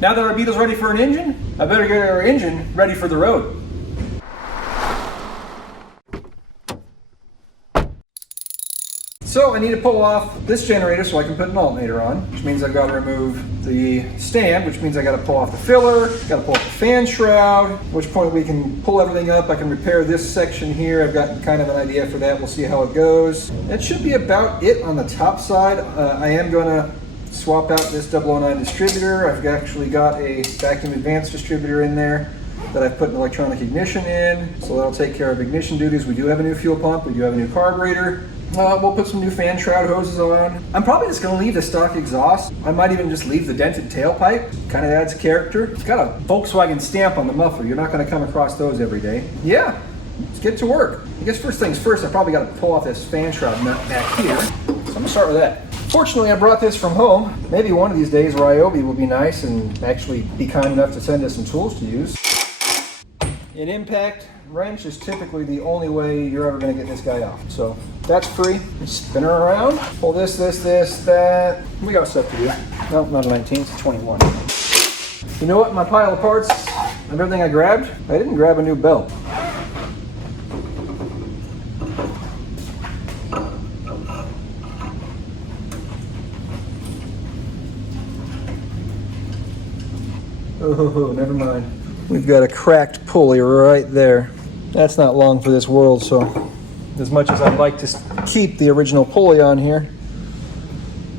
Now that our Beetle's ready for an engine, I better get our engine ready for the road. So I need to pull off this generator so I can put an alternator on, which means I've got to remove the stand, which means I got to pull off the filler, got to pull off the fan shroud, at which point we can pull everything up. I can repair this section here. I've got kind of an idea for that. We'll see how it goes. That should be about it on the top side. I am going to swap out this 009 distributor. I've actually got a vacuum advanced distributor in there that I've put an electronic ignition in, so that'll take care of ignition duties. We do have a new fuel pump. We do have a new carburetor. We'll put some new fan shroud hoses on. I'm probably just going to leave the stock exhaust. I might even just leave the dented tailpipe. Kind of adds character. It's got a Volkswagen stamp on the muffler. You're not going to come across those every day. Yeah, let's get to work. I guess first things first, I probably got to pull off this fan shroud nut back here. So I'm going to start with that. Fortunately, I brought this from home. Maybe one of these days Ryobi will be nice and actually be kind enough to send us some tools to use. An impact wrench is typically the only way you're ever going to get this guy off. So that's free. Spin her around. Pull this, that. We got stuff to do. No, not a 19, it's a 21. You know what? In my pile of parts of everything I grabbed, I didn't grab a new belt. Oh, never mind. We've got a cracked pulley right there. That's not long for this world, so as much as I'd like to keep the original pulley on here,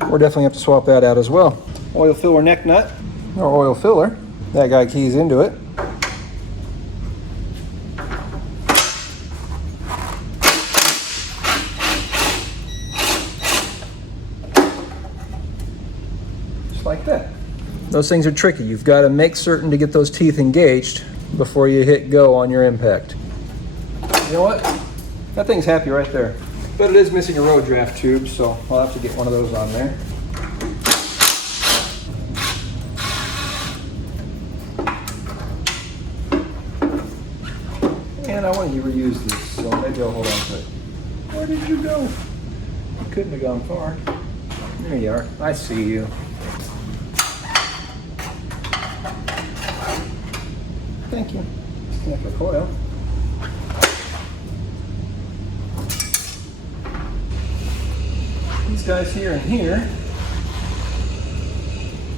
we're definitely have to swap that out as well. Oil filler neck nut, or oil filler. That guy keys into it. Just like that. Those things are tricky. You've got to make certain to get those teeth engaged before you hit go on your impact. You know what? That thing's happy right there. But it is missing a road draft tube, so I'll have to get one of those on there. And I want to reuse this, so maybe I'll hold on to it. Where did you go? You couldn't have gone far. There you are. I see you. Thank you. Disconnect the coil. These guys here and here.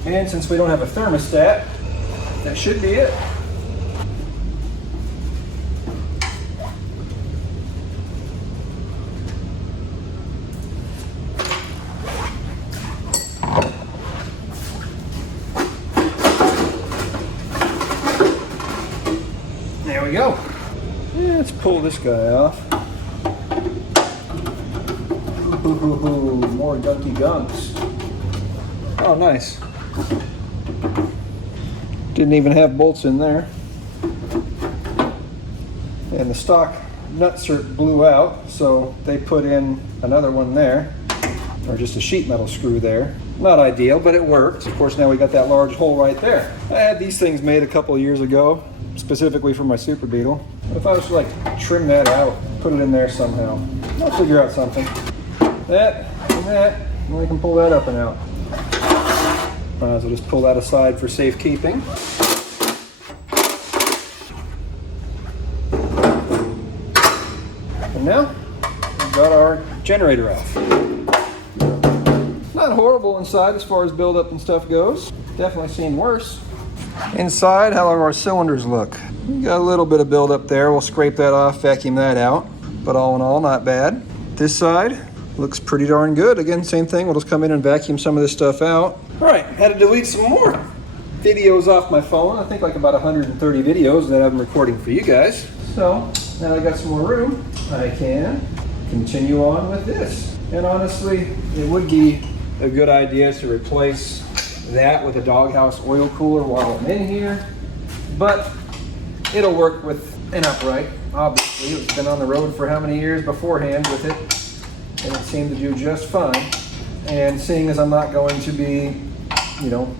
And since we don't have a thermostat, that should be it. There we go. Yeah, let's pull this guy off. Ooh, more gunky gunks. Oh, nice. Didn't even have bolts in there. And the stock nutsert blew out, so they put in another one there, or just a sheet metal screw there. Not ideal, but it worked. Of course, now we got that large hole right there. I had these things made a couple of years ago, specifically for my Super Beetle. What if I was to like trim that out, put it in there somehow? I'll figure out something. That and that, and we can pull that up and out. Might as well just pull that aside for safekeeping. And now we've got our generator off. Not horrible inside as far as buildup and stuff goes. Definitely seen worse. Inside, how our cylinders look. We got a little bit of buildup there. We'll scrape that off, vacuum that out. But all in all, not bad. This side looks pretty darn good. Again, same thing. We'll just come in and vacuum some of this stuff out. All right, had to delete some more videos off my phone. I think like about 130 videos that I'm recording for you guys. So now I got some more room. I can continue on with this. And honestly, it would be a good idea to replace that with a doghouse oil cooler while I'm in here. But it'll work with an upright. Obviously, it's been on the road for how many years beforehand with it, and it seemed to do just fine. And seeing as I'm not going to be, you know,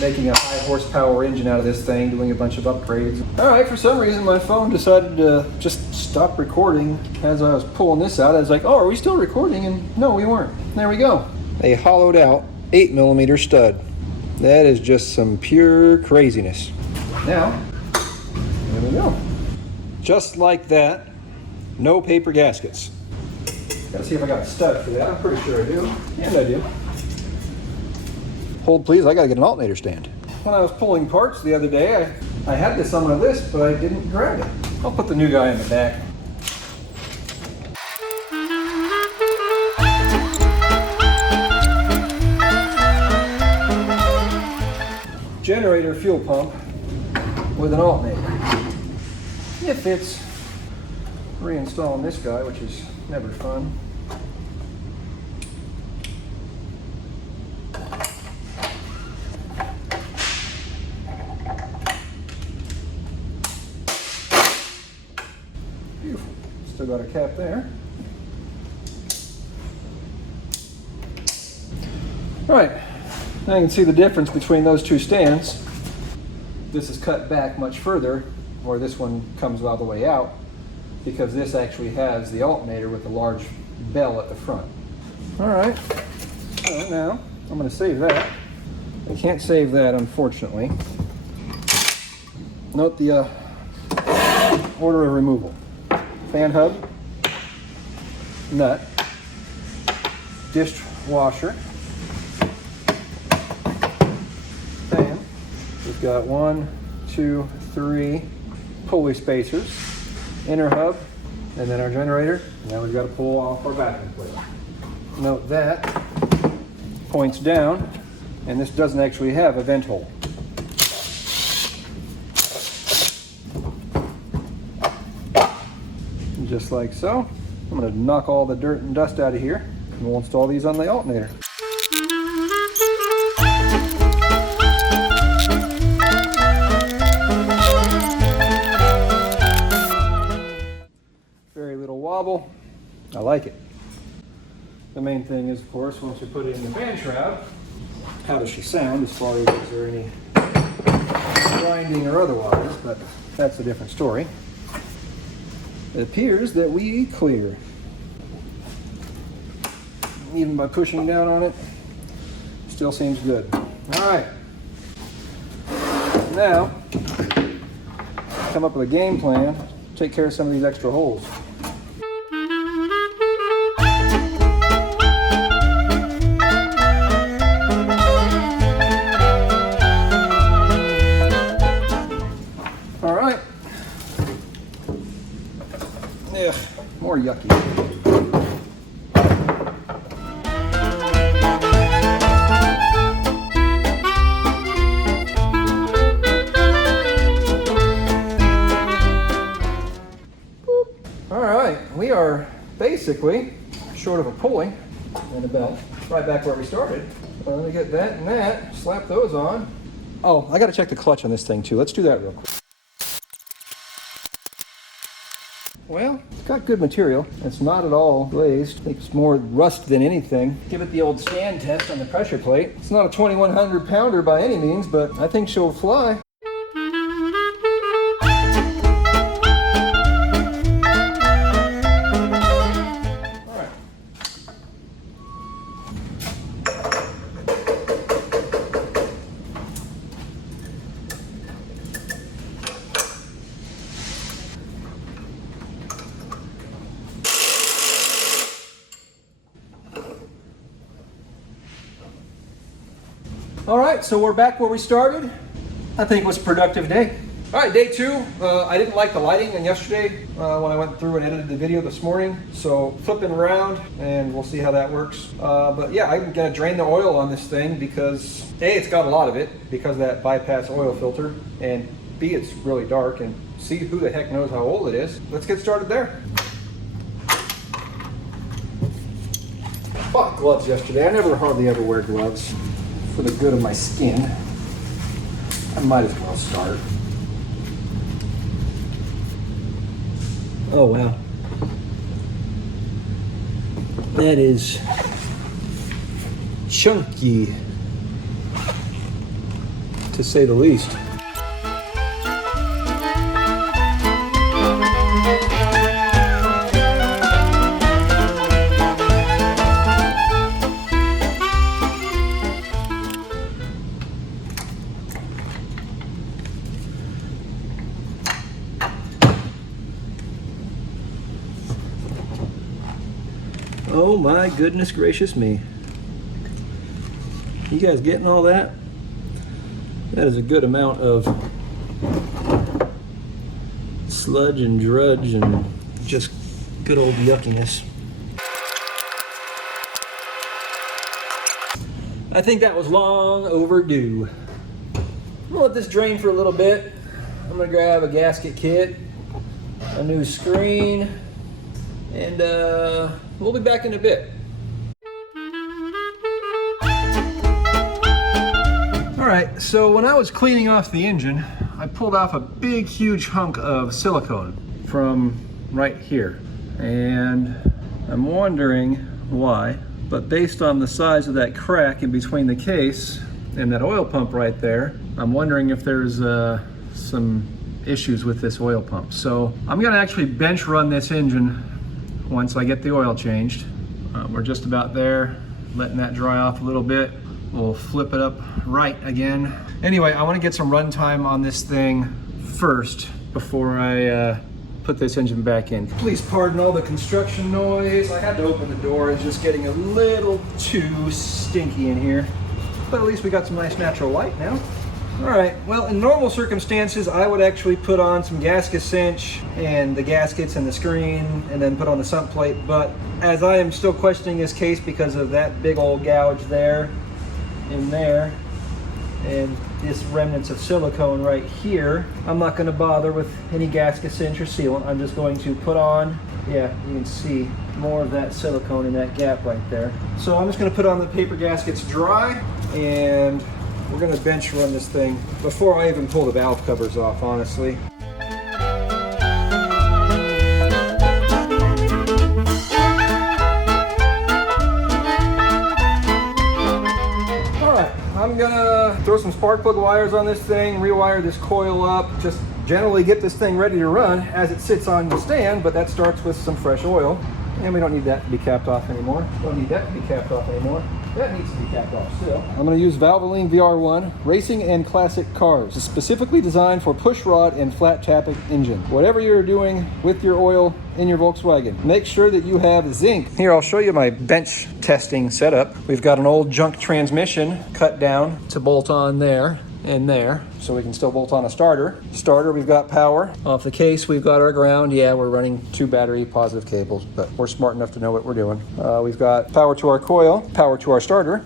making a high horsepower engine out of this thing, doing a bunch of upgrades. All right, for some reason my phone decided to just stop recording as I was pulling this out. I was like, oh, are we still recording? And no, we weren't. There we go. A hollowed out 8mm stud. That is just some pure craziness. Now, there we go. Just like that, no paper gaskets. Gotta see if I got a stud for that. I'm pretty sure I do. And I do. Hold please, I gotta get an alternator stand. When I was pulling parts the other day, I had this on my list, but I didn't grab it. I'll put the new guy in the back. Generator fuel pump with an alternator. If it's reinstalling this guy, which is never fun. Beautiful. Still got a cap there. All right. Now you can see the difference between those two stands. This is cut back much further, or this one comes all the way out, because this actually has the alternator with the large bell at the front. All right, so now I'm going to save that. I can't save that, unfortunately. Note the order of removal. Fan hub, nut, dishwasher, fan. We've got 1, 2, 3 pulley spacers, inner hub, and then our generator. Now we've got to pull off our backing plate. Note that points down, and this doesn't actually have a vent hole. And just like so, I'm going to knock all the dirt and dust out of here, and we'll install these on the alternator. Very little wobble. I like it. The main thing is, of course, once we put it in the fan shroud, how does she sound as far as is there any grinding or otherwise, but that's a different story. It appears that we clear. Even by pushing down on it, still seems good. All right. Now, come up with a game plan, take care of some of these extra holes. Ugh, more yucky. All right, we are basically short of a pulley and a belt, right back where we started. Let me get that and that, slap those on. Oh, I gotta check the clutch on this thing too. Let's do that real quick. Well, it's got good material. It's not at all glazed. I think it's more rust than anything. Give it the old stand test on the pressure plate. It's not a 2,100 pounder by any means, but I think she'll fly. All right, so we're back where we started. I think it was a productive day. All right, day 2. I didn't like the lighting on yesterday when I went through and edited the video this morning. So flipping around and we'll see how that works. But yeah, I'm gonna drain the oil on this thing because A, it's got a lot of it because of that bypass oil filter, and B, it's really dark, and C, who the heck knows how old it is. Let's get started there. Bought gloves yesterday. I never hardly ever wear gloves. For the good of my skin, I might as well start. Oh wow. That is chunky, to say the least. Oh my goodness gracious me. You guys getting all that? That is a good amount of sludge and drudge and just good old yuckiness. I think that was long overdue. I'm gonna let this drain for a little bit. I'm gonna grab a gasket kit, a new screen, and we'll be back in a bit. All right, so when I was cleaning off the engine, I pulled off a big, huge hunk of silicone from right here. And I'm wondering why, but based on the size of that crack in between the case and that oil pump right there, I'm wondering if there's some issues with this oil pump. So I'm gonna actually bench run this engine once I get the oil changed. We're just about there, letting that dry off a little bit. We'll flip it up right again. Anyway, I wanna get some run time on this thing first before I put this engine back in. Please pardon all the construction noise. I had to open the door, it's just getting a little too stinky in here. But at least we got some nice natural light now. All right, well, in normal circumstances, I would actually put on some gasket cinch and the gaskets and the screen and then put on the sump plate. But as I am still questioning this case because of that big old gouge there and there and this remnants of silicone right here, I'm not gonna bother with any gasket cinch or sealant. I'm just going to put on, yeah, you can see more of that silicone in that gap right there. So I'm just gonna put on the paper gaskets dry, and we're gonna bench run this thing before I even pull the valve covers off, honestly. All right, I'm gonna throw some spark plug wires on this thing, rewire this coil up, just generally get this thing ready to run as it sits on the stand, but that starts with some fresh oil. And we don't need that to be capped off anymore. Don't need that to be capped off anymore. That needs to be capped off still. I'm going to use Valvoline VR1 Racing and Classic Cars. It's specifically designed for push rod and flat tap engine. Whatever you're doing with your oil in your Volkswagen, make sure that you have zinc. Here, I'll show you my bench testing setup. We've got an old junk transmission cut down to bolt on there and there, so we can still bolt on a starter. Starter, we've got power. Off the case, we've got our ground. Yeah, we're running 2 battery positive cables, but we're smart enough to know what we're doing. We've got power to our coil, power to our starter.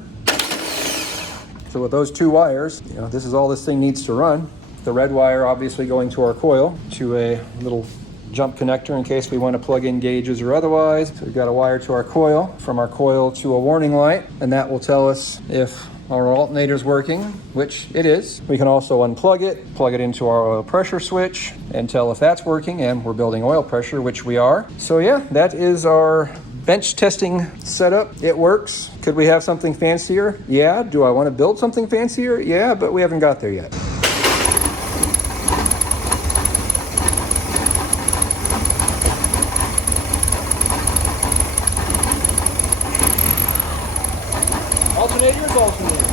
So with those 2 wires, you know, this is all this thing needs to run. The red wire obviously going to our coil, to a little jump connector in case we want to plug in gauges or otherwise. So we've got a wire to our coil, from our coil to a warning light, and that will tell us if our alternator's working, which it is. We can also unplug it, plug it into our oil pressure switch, and tell if that's working, and we're building oil pressure, which we are. So yeah, that is our bench testing setup. It works. Could we have something fancier? Yeah. Do I want to build something fancier? Yeah, but we haven't got there yet. Alternator is alternator.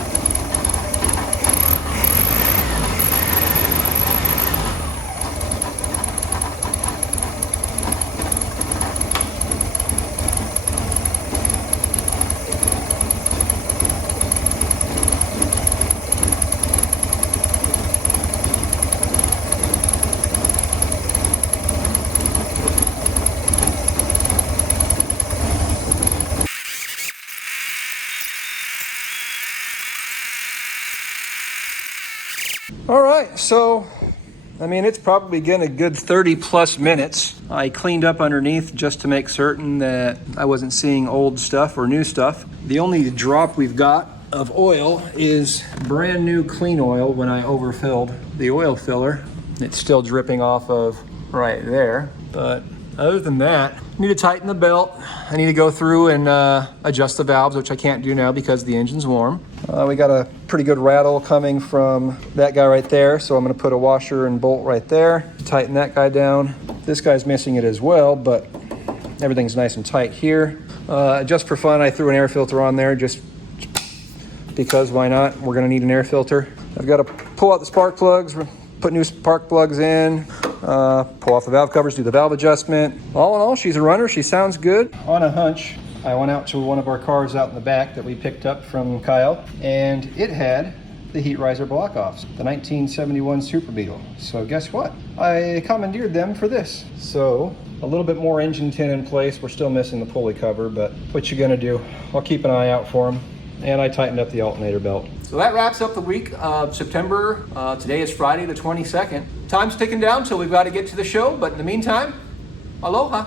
All right, so, I mean, it's probably been a good 30 plus minutes. I cleaned up underneath just to make certain that I wasn't seeing old stuff or new stuff. The only drop we've got of oil is brand new clean oil when I overfilled the oil filler. It's still dripping off of right there, but other than that, I need to tighten the belt. I need to go through and adjust the valves, which I can't do now because the engine's warm. We got a pretty good rattle coming from that guy right there, so I'm gonna put a washer and bolt right there, tighten that guy down. This guy's missing it as well, but everything's nice and tight here. Just for fun, I threw an air filter on there just because why not? We're gonna need an air filter. I've got to pull out the spark plugs, put new spark plugs in, pull off the valve covers, do the valve adjustment. All in all, she's a runner. She sounds good. On a hunch, I went out to one of our cars out in the back that we picked up from Kyle, and it had the heat riser block-offs, the 1971 Super Beetle. So guess what? I commandeered them for this. So a little bit more engine tin in place. We're still missing the pulley cover, but what you gonna do? I'll keep an eye out for them. And I tightened up the alternator belt. So that wraps up the week of September. Today is Friday the 22nd. Time's ticking down, so we've got to get to the show, but in the meantime, aloha.